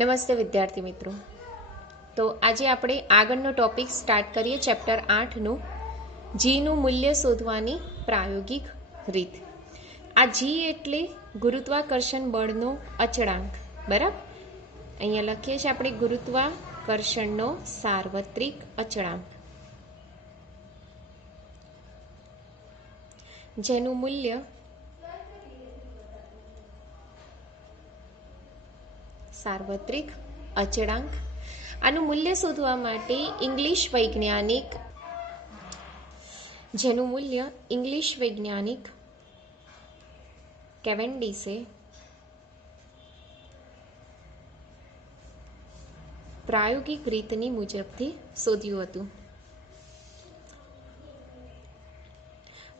નમસ્તે વિદ્યાર્થી મિત્રો. તો આજે આપણે આગળનો ટોપિક સ્ટાર્ટ કરીએ ચેપ્ટર 8નું જીનું મૂલ્ય શોધવાની પ્રાયોગિક રીત. આ જી એટલે ગુરુત્વાકર્ષણ બળનો અચળાંક. બરાબર, અહીંયા લખીએ છીએ આપણે ગુરુત્વાકર્ષણનો સાર્વત્રિક અચળાંક, જેનું મૂલ્ય સાર્વત્રિક અચળાંક. આનું મૂલ્ય શોધવા માટે જેનું મૂલ્ય ઇંગ્લિશ વૈજ્ઞાનિક કેવેન્ડિસે પ્રાયોગિક રીતની મુજબથી શોધ્યું હતું.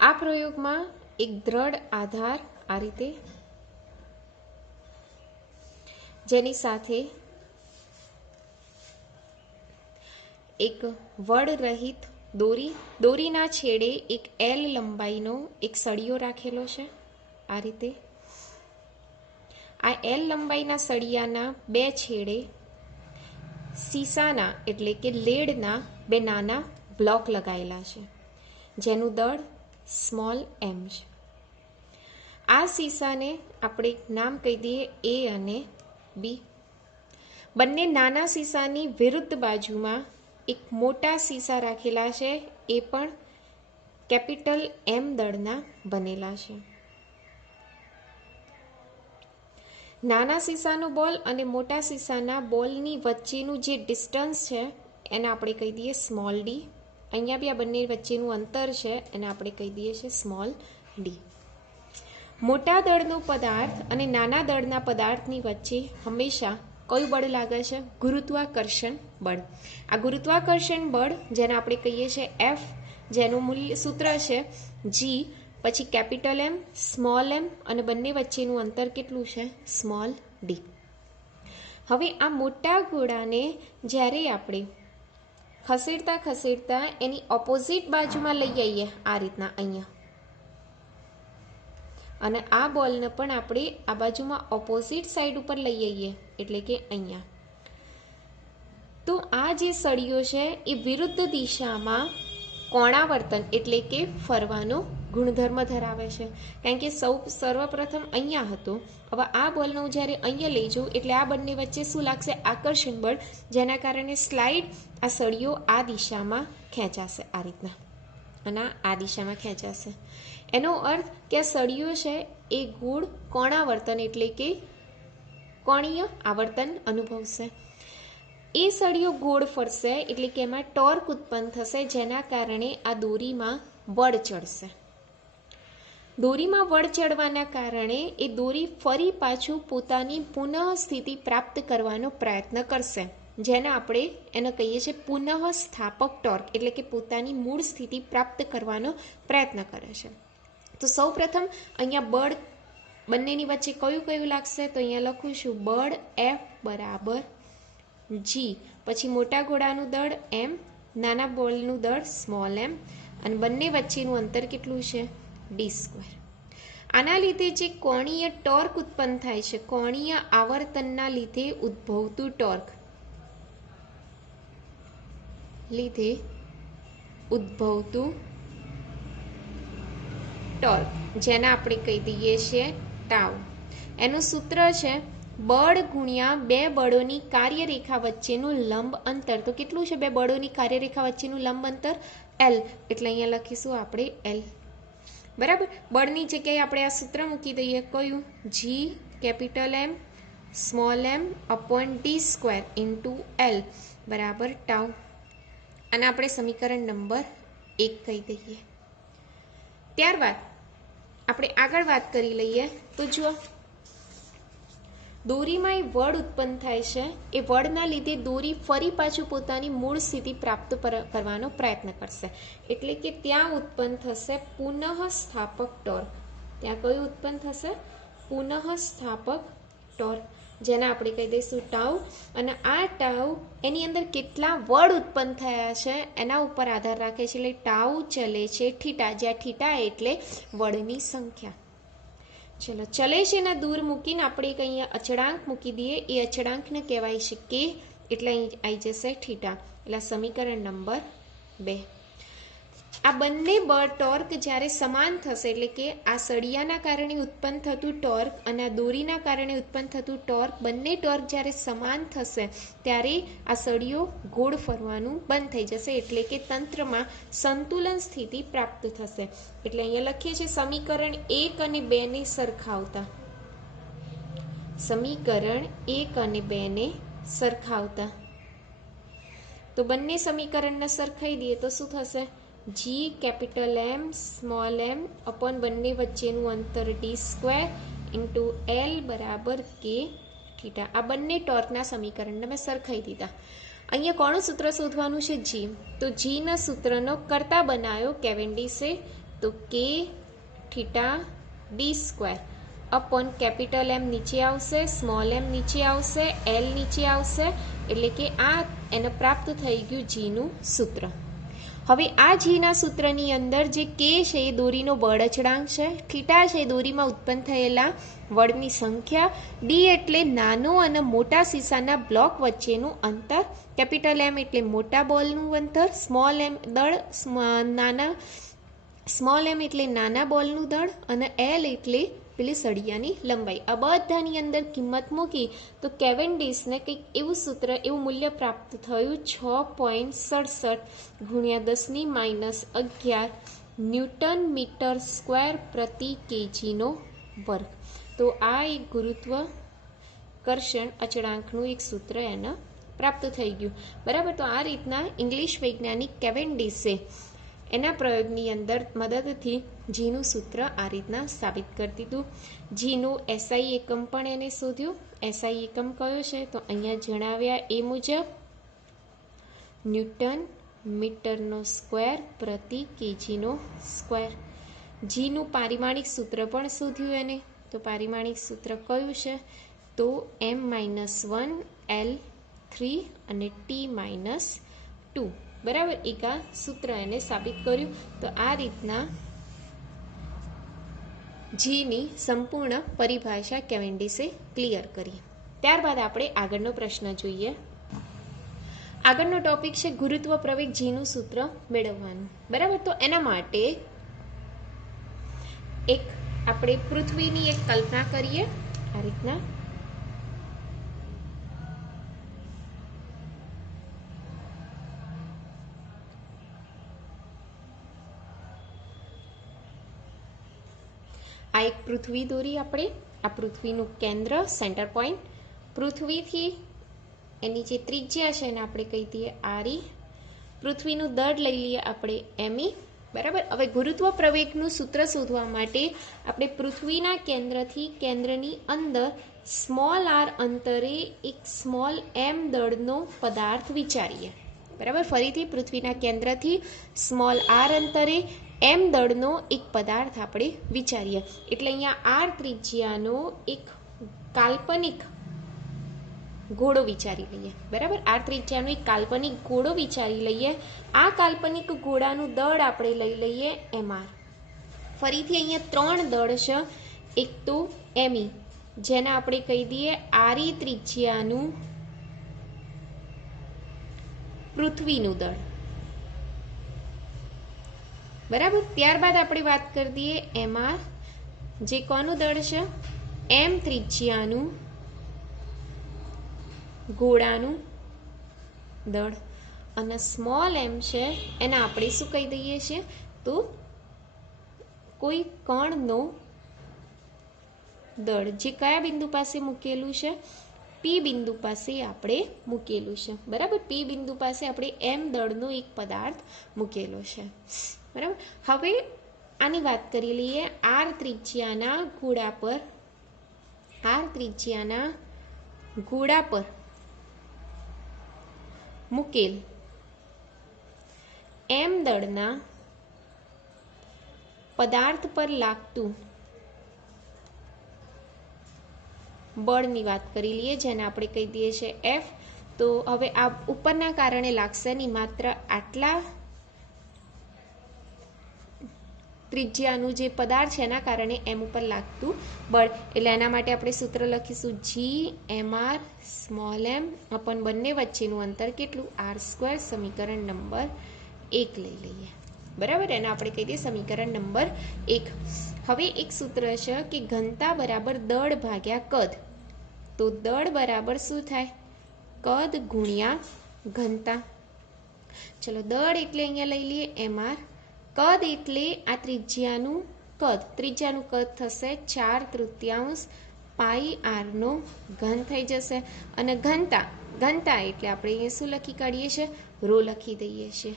આ પ્રયોગમાં એક દ્રઢ આધાર આ રીતે, જેની સાથે એક વડ રહિત દોરીના છેડે એક એલ લંબાઈનો એક સળિયો રાખેલો છે. આ રીતે આ એલ લંબાઈના સળિયાના બે છેડે સીસાના એટલે કે લેડના બે નાના બ્લોક લગાવેલા છે, જેનું દળ સ્મોલ એમ છે. આ સીસાને આપણે નામ કહી દઈએ એ અને બી. બંને નાના સીસાની વિરુદ્ધ બાજુમાં એક મોટા સીસા રાખેલા છે, એ પણ કેપિટલ એમ દળના બનેલા છે. નાના સીસાનો બોલ અને મોટા સીસાના બોલની વચ્ચેનું જે ડિસ્ટન્સ છે એને આપણે કહી દઈએ સ્મોલ ડી. અહીંયા બી આ બંને વચ્ચેનું અંતર છે એને આપણે કહી દઈએ છીએ સ્મોલ ડી. મોટા દળનો પદાર્થ અને નાના દળના પદાર્થની વચ્ચે હંમેશા કયું બળ લાગે છે? ગુરુત્વાકર્ષણ બળ. આ ગુરુત્વાકર્ષણ બળ જેને આપણે કહીએ છીએ એફ, જેનું મૂલ્ય સૂત્ર છે જી, પછી કેપિટલ એમ, સ્મોલ એમ અને બંને વચ્ચેનું અંતર કેટલું છે? Small D. હવે આ મોટા ગોળાને જ્યારે આપણે ખસેડતા એની ઓપોઝિટ બાજુમાં લઈ આવીએ આ રીતના અહીંયા, અને આ બોલને પણ આપણે આ બાજુમાં ઓપોઝિટ સાઈડ ઉપર લઈ આવીએ એટલે કે અહીંયા, તો આ જે સળિયો છે એ વિરુદ્ધ દિશામાં કોણાવર્તન એટલે કે ફરવાનો ગુણધર્મ ધરાવે છે. કારણ કે સર્વપ્રથમ અહીંયા હતો, હવે આ બોલને હું જ્યારે અહીંયા લઈ જાઉં એટલે આ બંને વચ્ચે શું લાગશે? આકર્ષણ બળ, જેના કારણે સ્લાઇડ આ સળિયો આ દિશામાં ખેંચાશે આ રીતના, અને આ દિશામાં ખેંચાશે. એનો અર્થ કે આ સળિયો છે એ ગોળ કોણાવર્તન એટલે કે કોણીય આવર્તન અનુભવશે. એ સળિયો ગોળ ફરશે એટલે કે એમાં ટોર્ક ઉત્પન્ન થશે, જેના કારણે આ દોરીમાં વળ ચડશે. દોરીમાં વળ ચડવાના કારણે એ દોરી ફરી પાછું પોતાની પુનઃ સ્થિતિ પ્રાપ્ત કરવાનો પ્રયત્ન કરશે, જેને આપણે એને કહીએ છીએ પુનઃ સ્થાપક ટોર્ક, એટલે કે પોતાની મૂળ સ્થિતિ પ્રાપ્ત કરવાનો પ્રયત્ન કરે છે. તો સૌ પ્રથમ અહીંયા બળ બંનેની વચ્ચે કયું લાગશે? તો અહીંયા લખું છું બળ એફ બરાબર જી, પછી મોટા ઘોડાનું દળ એમ, નાના બોલનું દળ સ્મોલ એમ, અને બંને વચ્ચેનું અંતર કેટલું છે? D square. આના લીધે જે કોણીય ટોર્ક ઉત્પન્ન થાય છે, કોણીય આવર્તનના લીધે ઉદ્ભવતું ટોર્ક, જેને આપણે કહી દઈએ છીએ ટાઉ. એનું સૂત્ર છે બળ ગુણ્યા બે બળોની કાર્યરેખા વચ્ચેનું લંબ અંતર. તો કેટલું છે બે બળોની કાર્યરેખા વચ્ચેનું લંબ અંતર? એલ. એટલે અહીંયા લખીશું આપણે એલ. બરાબર, બળની જગ્યાએ આપણે આ સૂત્ર મૂકી દઈએ, કયું? G capital M small M upon D square into L બરાબર ટાઉ. અને આપણે સમીકરણ નંબર 1 કહી દઈએ. ત્યારબાદ આપણે આગળ વાત કરી લઈએ. તો જુઓ, દોરીમાં વળ ઉત્પન્ન થાય છે, એ વળના લીધે દોરી ફરી પાછું પોતાની મૂળ સ્થિતિ પ્રાપ્ત કરવાનો પ્રયત્ન કરશે, એટલે કે ત્યાં ઉત્પન્ન થશે પુનઃ સ્થાપક ટોર્ક. ત્યાં કયું ઉત્પન્ન થશે? પુનઃ સ્થાપક ટોર્ક, જેને આપણે કહી દઈશું ટાઉ. અને આ ટાઉ એની અંદર કેટલા વળ ઉત્પન્ન થયા છે એના ઉપર આધાર રાખે છે, એટલે ટાઉ ચલે છે થીટા, જ્યાં થીટા એટલે વળની સંખ્યા. ચલો ચલે છે ને દૂર મૂકીને આપણે એક અહીંયા અચળાંક મૂકી દઈએ. એ અચળાંકને કહેવાય છે કે, એટલે અહીં આવી જશે થીટા. એટલે સમીકરણ નંબર 2. આ બંને બળ ટોર્ક જ્યારે સમાન થશે, એટલે કે આ સળિયાના કારણે ઉત્પન્ન થતું ટોર્ક અને આ દોરીના કારણે ઉત્પન્ન થતું ટોર્ક, બંને ટોર્ક જ્યારે સમાન થશે ત્યારે આ સળિયો ગોળ ફરવાનું બંધ થઈ જશે, એટલે કે તંત્રમાં સંતુલન સ્થિતિ પ્રાપ્ત થશે. એટલે અહીંયા લખીએ છીએ સમીકરણ 1 અને 2 ને સરખાવતા. સમીકરણ 1 અને 2 ને સરખાવતા તો બંને સમીકરણને સરખાઈ દઈએ તો શું થશે? G capital M small M upon બંને વચ્ચેનું અંતર d² ઇન્ટુ એલ બરાબર કે થીટા. આ બંને ટોર્કના સમીકરણને મેં સરખાઈ દીધા. અહીંયા કોનું સૂત્ર શોધવાનું છે? જી. તો જીના સૂત્રનો કરતા બનાવ્યો કેવેન્ડિસે, તો કે થીટા d² અપોન કેપિટલ એમ નીચે આવશે, સ્મોલ એમ નીચે આવશે, એલ નીચે આવશે, એટલે કે આ એને પ્રાપ્ત થઈ ગયું જીનું સૂત્ર. હવે આ જીના સૂત્રની અંદર જે કે છે એ દોરીનો બળ અચળાંક છે, થીટા છે એ દોરીમાં ઉત્પન્ન થયેલા બળની સંખ્યા, ડી એટલે નાનો અને મોટા સીસાના બ્લોક વચ્ચેનું અંતર, કેપિટલ એમ એટલે મોટા બોલનું અંતર, સ્મોલ એમ દળ સ્મોલ એમ એટલે નાના બોલનું દળ, અને એલ એટલે પેલી સળિયાની લંબાઈ. આ બધાની અંદર કિંમત મૂકી તો કેવેન્ડિસને કંઈક એવું સૂત્ર, એવું મૂલ્ય પ્રાપ્ત થયું 6.67 ગુણ્યા 10⁻11 ન્યૂટન મીટર સ્ક્વેર પ્રતિ કેજીનો વર્ગ. તો આ એક ગુરુત્વાકર્ષણ અચળાંકનું એક સૂત્ર એને પ્રાપ્ત થઈ ગયું. બરાબર. તો આ રીતના ઇંગ્લિશ વૈજ્ઞાનિક કેવેન્ડિસે એના પ્રયોગની અંદર મદદથી જીનું સૂત્ર આ રીતના સાબિત કરી દીધું. જીનું એસઆઈ એકમ પણ એને શોધ્યું. એસઆઈ એકમ કયો છે? તો અહીંયા જણાવ્યા એ મુજબ ન્યૂટન મીટરનો સ્ક્વેર પ્રતિ કેજીનો સ્ક્વેર. જીનું પારિમાણિક સૂત્ર પણ શોધ્યું એને. તો પારિમાણિક સૂત્ર કયું છે? તો m-1 L3 અને T-2. બરાબર. એક આ સૂત્ર એને સાબિત કર્યું. તો આ રીતના જીની સંપૂર્ણ પરિભાષા કેવેન્ડિસે ક્લિયર કરી. ત્યારબાદ આપણે આગળનો પ્રશ્ન જોઈએ. આગળનો ટોપિક છે ગુરુત્વ પ્રવેગ જીનું સૂત્ર મેળવવાનું. બરાબર. તો એના માટે એક આપણે પૃથ્વીની એક કલ્પના કરીએ. આ રીતના આ એક પૃથ્વી દોરી આપણે. આ પૃથ્વીનું કેન્દ્ર, સેન્ટર પોઈન્ટ. પૃથ્વીથી એની જે ત્રિજ્યા છે એને આપણે કહી દઈએ આરી. પૃથ્વીનું દળ લઈ લઈએ આપણે એમી. બરાબર. હવે ગુરુત્વ પ્રવેગનું સૂત્ર શોધવા માટે આપણે પૃથ્વીના કેન્દ્રથી કેન્દ્રની અંદર સ્મોલ આર અંતરે એક સ્મોલ એમ દળનો પદાર્થ વિચારીએ. બરાબર. ફરીથી પૃથ્વીના કેન્દ્રથી સ્મોલ આર અંતરે એમ દળનો એક પદાર્થ આપણે વિચારીએ. એટલે અહીંયા આર ત્રિજ્યાનો એક કાલ્પનિક ગોળો વિચારી લઈએ. બરાબર. આર ત્રિજ્યાનો એક કાલ્પનિક ગોળો વિચારી લઈએ. આ કાલ્પનિક ગોળાનું દળ આપણે લઈ લઈએ mr. ફરીથી અહીંયા 3 દળ છે. એક તો એમી, જેને આપણે કહી દઈએ આરી ત્રિજ્યાનું પૃથ્વીનું દળ. બરાબર. ત્યારબાદ આપણે વાત કરી દઈએ mr, જે કોનું દળ છે? એમ ત્રિજ્યાનું ગોળાનું દળ. અને સ્મોલ એમ છે એને આપણે શું કહી દઈએ છીએ? તો કોઈ કણનો દળ, જે કયા બિંદુ પાસે મૂકેલું છે? પી બિંદુ પાસે આપણે મૂકેલું છે. બરાબર. પી બિંદુ પાસે આપણે એમ દળનો એક પદાર્થ મૂકેલો છે. બરાબર. હવે આની વાત કરી લઈએ આર ત્રિજ્યાના ગોળા પર. આર ત્રિજ્યાના ગોળા પર મૂકેલ એમ દળના પદાર્થ પર લાગતું બળની વાત કરી લઈએ, જેને આપણે કહી દઈએ છીએ F. તો હવે આ ઉપરના કારણે લાગશે નહીં, માત્ર આટલા ત્રિજ્યાનું જે પદાર્થ છે એના કારણે એમ ઉપર લાગતું બળ. એટલે એના માટે આપણે સૂત્ર લખીશું G(mr) સ્મોલ એમ અપન બંને વચ્ચેનું અંતર કેટલું r². સમીકરણ નંબર 1 લઈ લઈએ. બરાબર, એને આપણે કહી દઈએ સમીકરણ નંબર 1. હવે એક સૂત્ર છે કે ઘનતા બરાબર દળ ભાગ્યા કદ. તો દળ બરાબર શું થાય? કદ ગુણ્યા ઘનતા. ચલો, દળ એટલે અહીંયા લઈ લઈએ mr, કદ એટલે આ ત્રિજ્યાનું કદ. ત્રિજ્યાનું કદ થશે 4/3 પાઈ r નો ઘન થઈ જશે. અને ઘનતા, ઘનતા એટલે આપણે અહીંયા શું લખી કાઢીએ છીએ? ρ લખી દઈએ છીએ.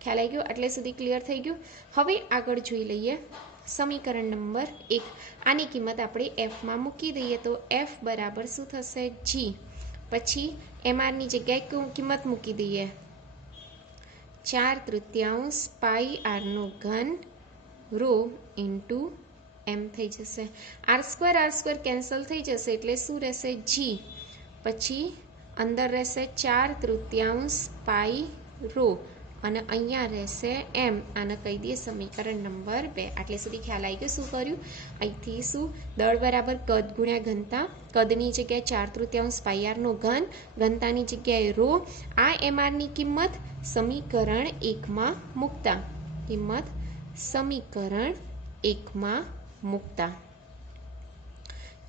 ખ્યાલ આવી ગયો? આટલે સુધી ક્લિયર થઈ ગયું? હવે આગળ જોઈ લઈએ સમીકરણ નંબર 1. આની કિંમત આપણે એફમાં મૂકી દઈએ તો એફ બરાબર શું થશે? જી. પછી એમઆરની જગ્યાએ કિંમત મૂકી દઈએ 4/3 પાઈ r નો ઘન ρ ઇન્ટુ એમ થઈ જશે. r² કેન્સલ થઈ જશે એટલે શું રહેશે? જી. પછી અંદર રહેશે 4/3 પાઈ ρ અને અહીંયા રહેશે એમ. આને કહી દઈએ સમીકરણ નંબર 2. આટલે સુધી ખ્યાલ આવી ગયો શું કર્યું? અહીંથી શું? દળ બરાબર કદ ગુણ્યા ઘનતા. કદની જગ્યાએ 4/3 પાઈ r નો ઘન, ઘનતાની જગ્યાએ ρ. આ mr ની કિંમત સમીકરણ 1માં મૂકતા. કિંમત સમીકરણ 1માં મૂકતા.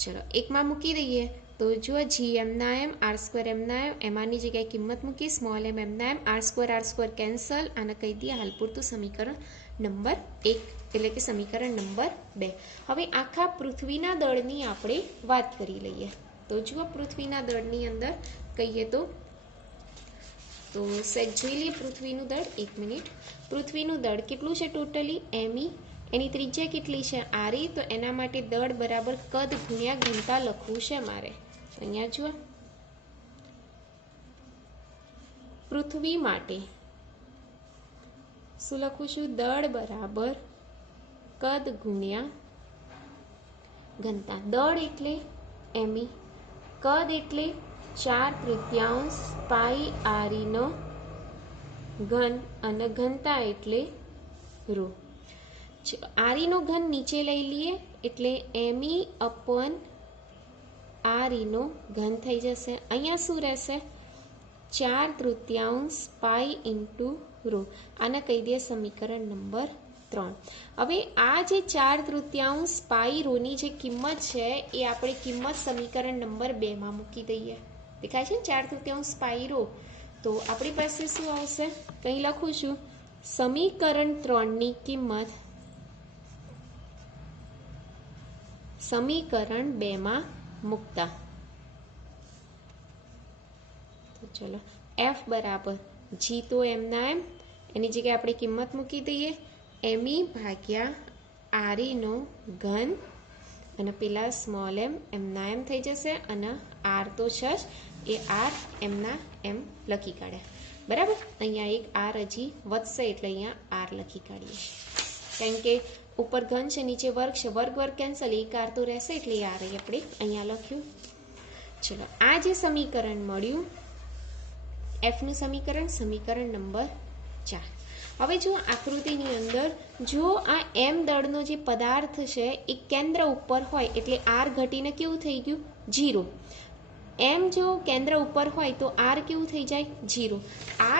ચલો, 1માં મૂકી દઈએ તો જો gm ના m, r² m ના m, mr ની જગ્યાએ કિંમત મૂકી સ્મોલ m ના m, r² કેન્સલ. આને કહી દઈએ હાલ પૂરતું સમીકરણ નંબર 1 એટલે કે સમીકરણ નંબર 2. હવે આખા પૃથ્વીના દળની આપણે વાત કરી લઈએ. તો જુઓ, પૃથ્વીના દળની અંદર કહીએ તો સેટ જોઈ લઈએ પૃથ્વીનું દળ. 1 મિનિટ. પૃથ્વીનું દળ કેટલું છે ટોટલી? me. એની ત્રિજ્યા કેટલી છે? re. તો એના માટે દળ બરાબર કદ ગુણ્યા ઘનતા લખવું છે મારે. અહીંયા જુઓ, પૃથ્વી માટે શું લખું છું? દળ બરાબર કદ ગુણ્યા ઘનતા. દળ એટલે me, કદ એટલે 4/3 પાઈ re નો ઘન અને ઘનતા એટલે ρ. re નો ઘન નીચે લઈ લઈએ એટલે me અપોન re નો ઘન થઈ જશે. અહીંયા શું રહેશે? 4/3 પાઈ ઇન્ટુ ρ. આને કહી દઈએ સમીકરણ નંબર 3. હવે આ જે 4/3 પાઈ ρ ની જે કિંમત છે એ આપણે કિંમત સમીકરણ નંબર 2 માં મૂકી દઈએ. દેખાય છે 4/3 પાઈ ρ. તો આપણી પાસે શું આવશે? કંઈ લખું છું? સમીકરણ 3 ની કિંમત સમીકરણ 2 માં મૂકતા. તો ચલો, એફ બરાબર જી તો એમ ના એમ, એની જગ્યાએ આપણે કિંમત મૂકી દઈએ me ભાગ્યા re નો ઘન અને પેલા સ્મોલ એમ ના એમ થઈ જશે અને r તો છે જ, એ r એમ ના એમ લખી કાઢ્યા. બરાબર, અહીંયા એક r હજી વધશે એટલે અહીંયા r લખી કાઢીએ. કારણ કે ઉપર ઘન છે, નીચે વર્ગ છે, વર્ગ કેન્સલ, એક r તો રહેશે એટલે r આપણે અહીંયા લખ્યું. ચલો, આ જે સમીકરણ મળ્યું એફનું સમીકરણ, સમીકરણ નંબર 4. હવે જો આકૃતિની અંદર જો આ m દળનો જે પદાર્થ છે એ કેન્દ્ર ઉપર હોય એટલે r ઘટીને કેવું થઈ ગયું? 0. m જો કેન્દ્ર ઉપર હોય તો r કેવું થઈ જાય? 0.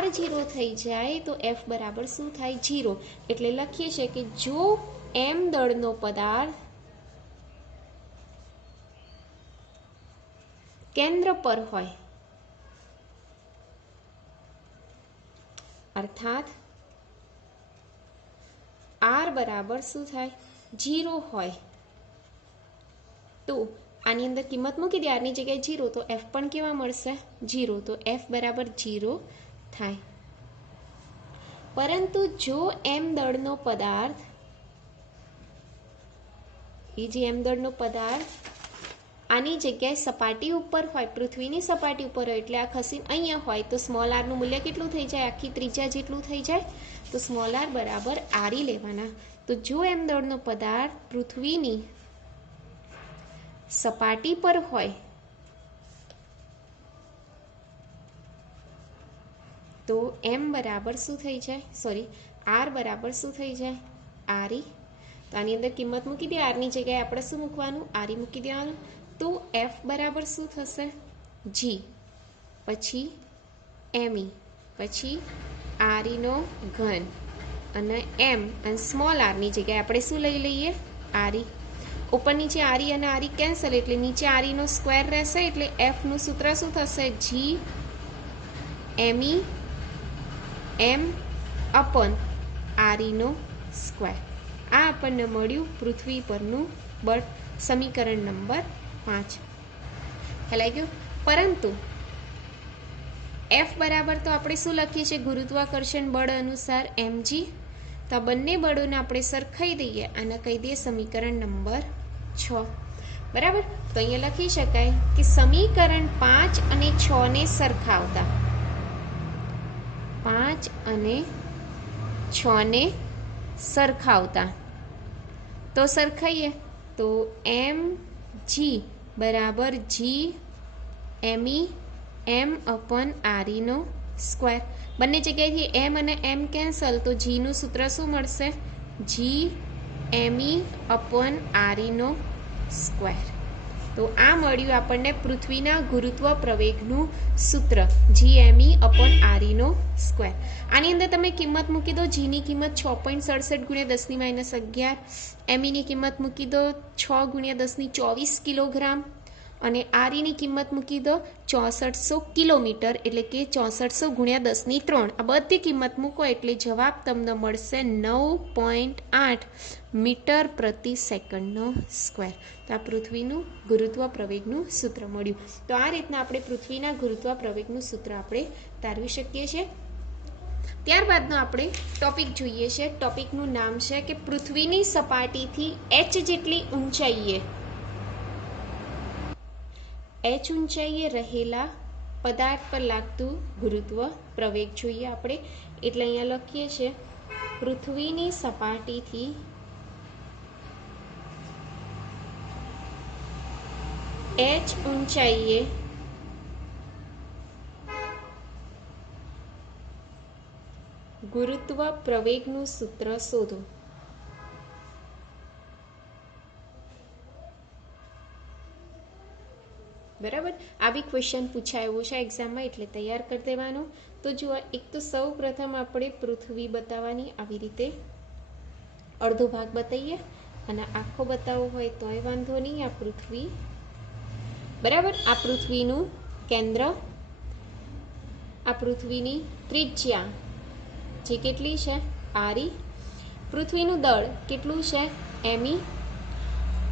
r 0 થઈ જાય તો f બરાબર શું થાય? 0. એટલે લખીએ છીએ કે જો m દળનો પદાર્થ કેન્દ્ર પર હોય અર્થાત r બરાબર શું થાય? 0 હોય તો આની અંદર કિંમત મૂકી દે, r ની જગ્યાએ 0, તો f પણ કેવા મળશે? 0. તો f બરાબર 0 થાય. પરંતુ જો m દળનો પદાર્થ, એ જે m દળનો પદાર્થ આની જગ્યાએ સપાટી ઉપર હોય, પૃથ્વીની સપાટી ઉપર હોય એટલે આ ખસીને અહીંયા હોય તો સ્મોલ r નું મૂલ્ય કેટલું થઈ જાય? આખી ત્રિજ્યા જેટલું થઈ જાય. તો સ્મોલ r બરાબર re લેવાના. તો જો m દળનો પદાર્થ પૃથ્વીની સપાટી પર હોય તો m બરાબર શું થઈ જાય? સોરી, r બરાબર શું થઈ જાય? re. તો આની અંદર કિંમત મૂકી દે, આરની જગ્યાએ આપણે શું મૂકવાનું, આરી મૂકી દેવાનું. તો એફ બરાબર શું થશે, જી, પછી એમઈ, પછી આરીનો ઘન અને એમ અને સ્મોલ આરની જગ્યાએ આપણે શું લઈ લઈએ, આરી. ઉપર નીચે આરી અને આરી કેન્સલ એટલે નીચે આરીનો સ્ક્વેર રહેશે એટલે એફનું સૂત્ર શું થશે, જી એમઈ એમ અપોન આરીનો સ્ક્વેર. આ આપણને મળ્યું પૃથ્વી પરનું બળ, સમીકરણ નંબર 5. ખ્યાલ આવી ગયો. પરંતુ એફ બરાબર તો આપણે શું લખીએ છીએ, ગુરુત્વાકર્ષણ બળ અનુસાર mg. તો આ બંને બળોને આપણે સરખાઈ દઈએ અને કહી દઈએ સમીકરણ નંબર 6. બરાબર. તો અહીંયા લખી શકાય કે સમીકરણ 5 અને 6 ને સરખાવતા, 5 અને 6 ને સરખાવતા તો સરખાઈએ તો mg બરાબર જી એમઈ એમ અપોન આરીનો સ્ક્વેર. બંને જગ્યાએથી એમ અને એમ કેન્સલ તો જીનું સૂત્ર શું મળશે, જી એમઈ અપોન આરીનો સ્ક્વેર. તો આ મળ્યું આપણને પૃથ્વીના ગુરુત્વ પ્રવેગનું સૂત્ર, જી એમઈ અપોન આરીનો સ્ક્વેર. આની અંદર તમે કિંમત મૂકી દો, જીની કિંમત 6.67 ગુણ્યા 10⁻11, એમઈની કિંમત મૂકી દો 6 ગુણ્યા 10⁻24 કિલોગ્રામ અને આરીની કિંમત મૂકી દો 6400 કિલોમીટર એટલે કે 6400 ગુણ્યા 10⁻3. આ બધી કિંમત મૂકો એટલે જવાબ તમને મળશે 9.8 મીટર પ્રતિ સેકન્ડનો સ્ક્વેર. તો આ પૃથ્વીનું ગુરુત્વ પ્રવેગનું સૂત્ર મળ્યું. તો આ રીતના આપણે પૃથ્વીના ગુરુત્વ પ્રવેગનું સૂત્ર આપણે તારવી શકીએ છીએ. ત્યારબાદનો આપણે ટોપિક જોઈએ છે. ટોપિકનું નામ છે કે પૃથ્વીની સપાટીથી h જેટલી ઊંચાઈએ ઊંચાઈએ રહેલા પદાર્થ પર લાગતું ગુરુત્વ પ્રવેગ જોઈએ આપણે. એટલે અહીંયા લખીએ છીએ પૃથ્વીની સપાટીથી h ઊંચાઈએ ગુરુત્વ પ્રવેગનું સૂત્ર શોધો. બરાબર. આ બી ક્વેશ્ચન પૂછાયો છે એક્ઝામમાં એટલે તૈયાર કરી દેવાનું. તો જુઓ, એક તો સૌ પ્રથમ આપણે પૃથ્વી બતાવવાની, આવી રીતે અડધો ભાગ બતાવીએ અને આખો બતાવવો હોય તોય વાંધો નહીં. આ પૃથ્વી, બરાબર. આ પૃથ્વીનું કેન્દ્ર, આ પૃથ્વીની ત્રિજ્યા જે કેટલી છે, આરી. પૃથ્વીનું દળ કેટલું છે, એમઈ.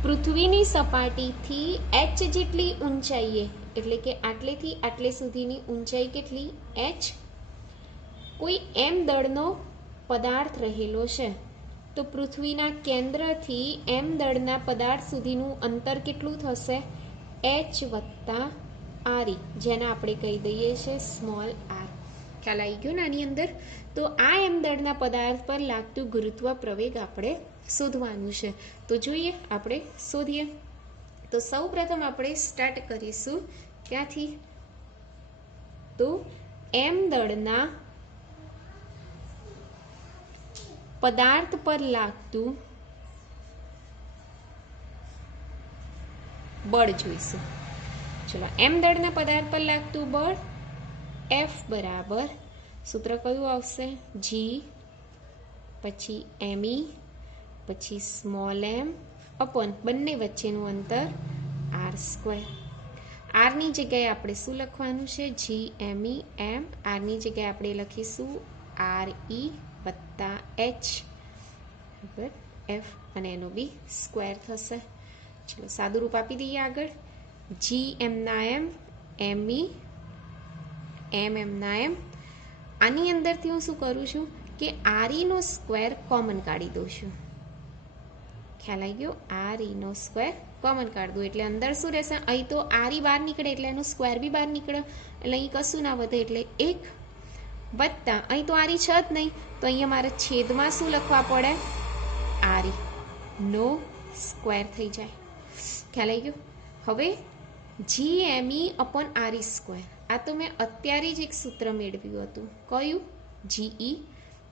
પૃથ્વીની સપાટીથી h જેટલી ઊંચાઈએ એટલે કે આટલેથી આટલે સુધીની ઊંચાઈ કેટલી, h. કોઈ m દળનો પદાર્થ રહેલો છે તો પૃથ્વીના કેન્દ્રથી m દળના પદાર્થ સુધીનું અંતર કેટલું થશે, h વત્તા આરી, જેને આપણે કહી દઈએ છીએ સ્મોલ આર. ખ્યાલ આવી ગયો ને આની અંદર. તો આ m દળના પદાર્થ પર લાગતું ગુરુત્વ પ્રવેગ આપણે શોધવાનું છે. તો જોઈએ, આપણે શોધીએ. તો સૌ પ્રથમ આપણે સ્ટાર્ટ કરીશું ક્યાંથી, તો m દળના પદાર્થ પર લાગતું બળ જોઈશું. ચલો, m દળના પદાર્થ પર લાગતું બળ F બરાબર સૂત્ર કયું આવશે, જી, પછી એમઈ, પછી સ્મોલ એમ અપોન બંને વચ્ચેનું અંતર આર સ્ક્વેર. આરની જગ્યાએ આપણે શું લખવાનું છે, જી એમઈ એમ. આરની જગ્યાએ આપણે લખીશું આર ઈ વત્તા એચ, બરાબર, એફ અને એનો બી સ્ક્વેર થશે. ચલો સાદું રૂપ આપી દઈએ આગળ. જી એમના એમ, એમઈ એમ એમના એમ. આની અંદરથી હું શું કરું છું કે આરીનો સ્ક્વેર કોમન કાઢી દઉં છું. ખ્યાલ આવી ગયો, આરીનો સ્ક્વેર કોમન કાઢી દઉં એટલે અંદર શું રહેશે, અહીં તો આરી બહાર નીકળે એટલે એનો સ્ક્વેર બી બહાર નીકળે એટલે અહીં કશું ના વધે એટલે 1 વત્તા અહીં તો આરી છે જ નહીં તો અહીંયા મારે છેદમાં શું લખવા પડે, આરી નો સ્ક્વેર થઈ જાય. ખ્યાલ આવી ગયો. હવે જી એમઈ અપોન આરી સ્ક્વેર, આ તો મેં અત્યારે જ એક સૂત્ર મેળવ્યું હતું, કયું, જીઈ.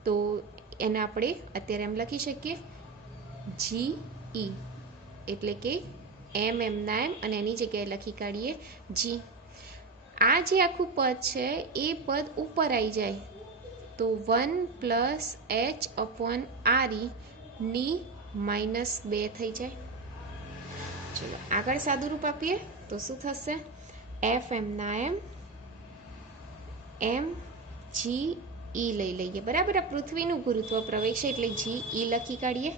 તો એને આપણે અત્યારે એમ લખી શકીએ GE એટલે કે એમ એમના એમ અને એની જગ્યાએ લખી કાઢીએ જી. આ જે આખું પદ છે એ પદ ઉપર આવી જાય તો 1 + h/RE ની -2 થઈ જાય. ચલો આગળ સાદું રૂપ આપીએ તો શું થશે? એફ એમના એમ GE લઈ લઈએ. બરાબર, આ પૃથ્વીનું ગુરુત્વ પ્રવેગ છે એટલે GE લખી કાઢીએ.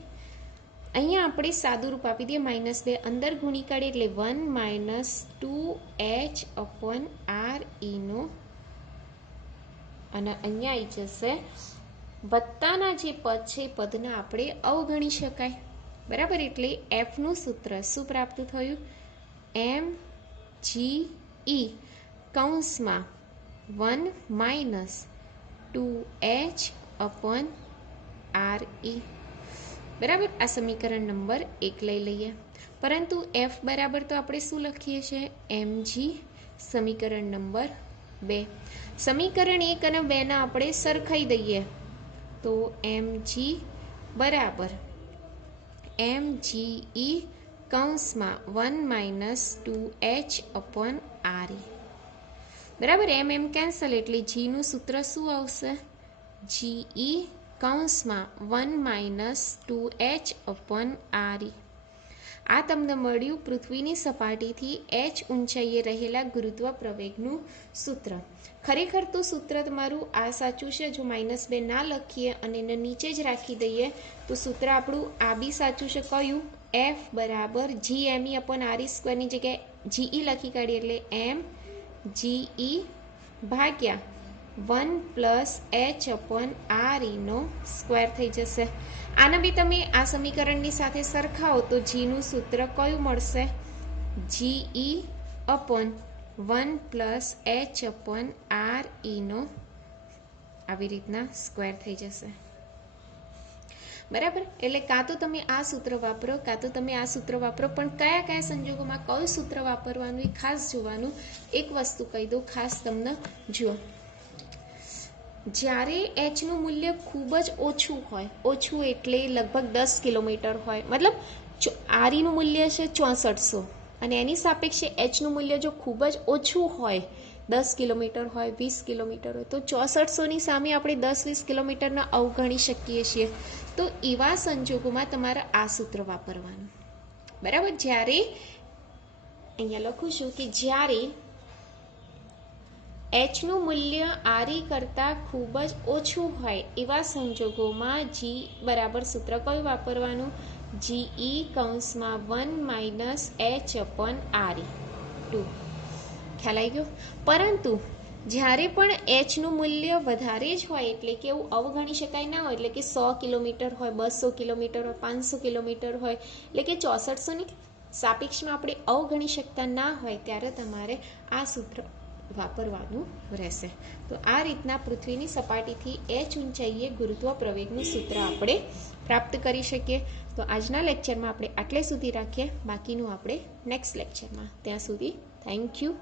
અહીંયા આપણે સાદું રૂપ આપી દઈએ -2 અંદર ગુણી કાઢીએ એટલે 1 - 2h/RE નો અને અહીંયા આવી જશે વત્તાના જે પદ છે એ પદને આપણે અવગણી શકાય. બરાબર, એટલે એફનું સૂત્ર શું પ્રાપ્ત થયું? MGE કૌંસમાં 1 - 2h/RE. બરાબર, આ સમીકરણ નંબર 1 લઈ લઈએ. પરંતુ એફ બરાબર તો આપણે શું લખીએ છીએ? mg. સમીકરણ નંબર 2. સમીકરણ 1 અને 2 ના આપણે સરખાઈ દઈએ તો mg બરાબર MGE કૌંસમાં 1 - 2h/RE. બરાબર, એમ કેન્સલ એટલે જી નું સૂત્ર શું આવશે? GE કૌંસમાં 1 - 2h/RE. આ તમને મળ્યું પૃથ્વીની સપાટીથી h ઊંચાઈએ રહેલા ગુરુત્વ પ્રવેગનું સૂત્ર. ખરેખર તો સૂત્ર તમારું આ સાચું છે. જો -2 ના લખીએ અને એને નીચે જ રાખી દઈએ તો સૂત્ર આપણું આ બી સાચું છે. કયું? F બરાબર GME/RE² ની જગ્યાએ GE લખી કાઢીએ એટલે MGE ભાગ્યા 1 + h/RE નો સ્ક્વેર થઈ જશે. આને બી તમે આ સમીકરણની સાથે સરખાવો તો G નું સૂત્ર કયું મળશે? GE/1 + h/RE નો આવી રીતના સ્ક્વેર થઈ જશે. બરાબર, એટલે કાં તો તમે આ સૂત્ર વાપરો કાં તો તમે આ સૂત્ર વાપરો, પણ કયા કયા સંજોગોમાં કયું સૂત્ર વાપરવાનું એ ખાસ જોવાનું. એક વસ્તુ કહી દઉં ખાસ તમને, જુઓ, જ્યારે h નું મૂલ્ય ખૂબ જ ઓછું હોય, ઓછું એટલે લગભગ 10 કિલોમીટર હોય, મતલબ RE નું મૂલ્ય છે 6400 અને એની સાપેક્ષે h નું મૂલ્ય જો ખૂબ જ ઓછું હોય, 10 કિલોમીટર હોય, 20 કિલોમીટર હોય, તો 6400ની સામે આપણે 10-20 કિલોમીટરના અવગણી શકીએ છીએ. તો એવા સંજોગોમાં તમારે આ સૂત્ર વાપરવાનું. બરાબર, જ્યારે અહીંયા લખું છું કે જ્યારે h નું મૂલ્ય RE કરતાં ખૂબ જ ઓછું હોય એવા સંજોગોમાં G બરાબર સૂત્ર કયું વાપરવાનું? GE કૌંસમાં 1 - h/RE 2. ખ્યાલ આવી ગયો? પરંતુ જ્યારે પણ h નું મૂલ્ય વધારે જ હોય એટલે કે એવું અવગણી શકાય ના હોય, એટલે કે 100 કિલોમીટર હોય, 200 કિલોમીટર હોય, 500 કિલોમીટર હોય, એટલે કે 6400ની સાપેક્ષમાં આપણે અવગણી શકતા ના હોય ત્યારે તમારે આ સૂત્ર વાપરવાનું રહેશે. તો આ રીતના પૃથ્વીની સપાટીથી h ઊંચાઈએ ગુરુત્વ પ્રવેગનું સૂત્ર આપણે પ્રાપ્ત કરી શકીએ. તો આજના લેક્ચરમાં આપણે આટલે સુધી રાખીએ, બાકીનું આપણે નેક્સ્ટ લેક્ચરમાં. ત્યાં સુધી થેન્ક યુ.